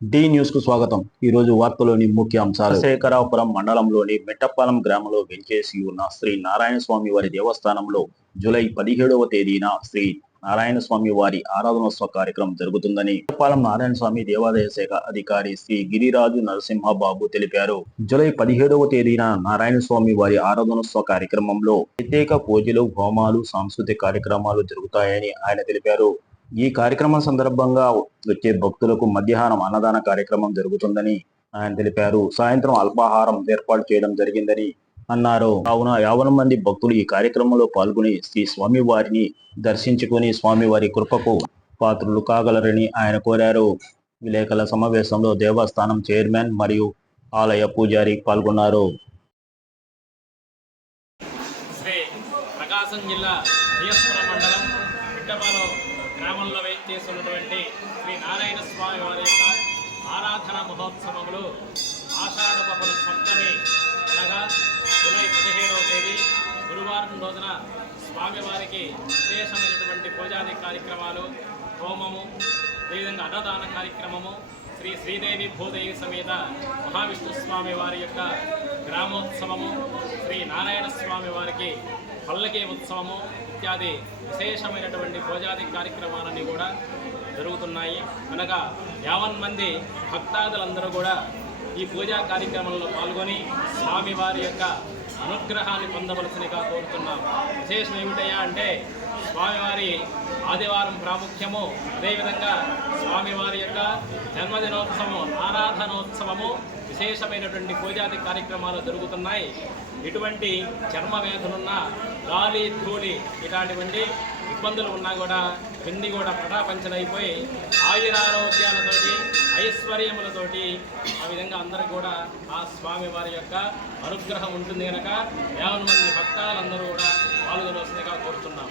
D న్యూస్కు స్వాగతం. ఈ రోజు వార్తలోని ముఖ్య అంశాలు. శేఖరాపురం మండలంలోని మెట్టపాలెం గ్రామంలో వెంచేసి ఉన్న శ్రీ నారాయణ స్వామి వారి దేవస్థానంలో జూలై పదిహేడవ తేదీన శ్రీ నారాయణ స్వామి వారి ఆరాధనోత్సవ కార్యక్రమం జరుగుతుందని మెట్టపాలెం నారాయణ స్వామి దేవాదాయ శాఖ అధికారి శ్రీ గిరిరాజు నరసింహబాబు తెలిపారు. జూలై పదిహేడవ తేదీన నారాయణ స్వామి వారి ఆరాధనోత్సవ కార్యక్రమంలో ప్రత్యేక పూజలు హోమాలు సాంస్కృతిక కార్యక్రమాలు జరుగుతాయని ఆయన తెలిపారు. ఈ కార్యక్రమం సందర్భంగా వచ్చే భక్తులకు మధ్యాహ్నం అన్నదాన కార్యక్రమం జరుగుతుందని ఆయన తెలిపారు. సాయంత్రం అల్పాహారం ఏర్పాటు చేయడం జరిగిందని అన్నారు. కావున యావన మంది భక్తులు ఈ కార్యక్రమంలో పాల్గొని శ్రీ స్వామి వారిని దర్శించుకుని స్వామివారి కృపకు పాత్రులు కాగలరని ఆయన కోరారు. విలేకరుల సమావేశంలో దేవస్థానం చైర్మన్ మరియు ఆలయ పూజారి పాల్గొన్నారు. శ్రీ ప్రకాశం జిల్లా మండలం గ్రామంలో వేయించేస్తున్నటువంటి శ్రీ నారాయణ స్వామి వారి యొక్క ఆరాధన మహోత్సవములు ఆషాఢ బహుళ సప్తమి అనగా జూలై పదిహేడవ తేదీ గురువారం రోజున స్వామివారికి విశేషమైనటువంటి పూజాది కార్యక్రమాలు హోమము అదేవిధంగా అన్నదాన కార్యక్రమము శ్రీ శ్రీదేవి భూదేవి సమేత మహావిష్ణు స్వామి వారి యొక్క గ్రామోత్సవము శ్రీ నారాయణ స్వామి వారికి పల్లకి ఉత్సవము ఇత్యాది విశేషమైనటువంటి పూజాది కార్యక్రమాలన్నీ కూడా జరుగుతున్నాయి. అనగా యావన్ మంది భక్తాదులందరూ కూడా ఈ పూజా కార్యక్రమంలో పాల్గొని స్వామివారి యొక్క అనుగ్రహాన్ని పొందవలసినగా కోరుతున్నాం. విశేషం ఏమిటయ్యా అంటే స్వామివారి ఆదివారం ప్రాముఖ్యము. అదేవిధంగా స్వామివారి యొక్క జన్మదినోత్సవము ఆరాధనోత్సవము విశేషమైనటువంటి పూజాది కార్యక్రమాలు జరుగుతున్నాయి. ఇటువంటి చర్మ వ్యాధులున్న గాలి ధూళి ఇలాంటివంటి ఇబ్బందులు ఉన్నా కూడా ఇవన్నీ కూడా పటాపంచలైపోయి ఆయురారోగ్యాలతోటి ఐశ్వర్యములతోటి ఆ విధంగా అందరూ కూడా ఆ స్వామి వారి యొక్క అనుగ్రహం ఉంటుంది కనుక యావన్ మంది భక్తాలందరూ కోరుతున్నాం.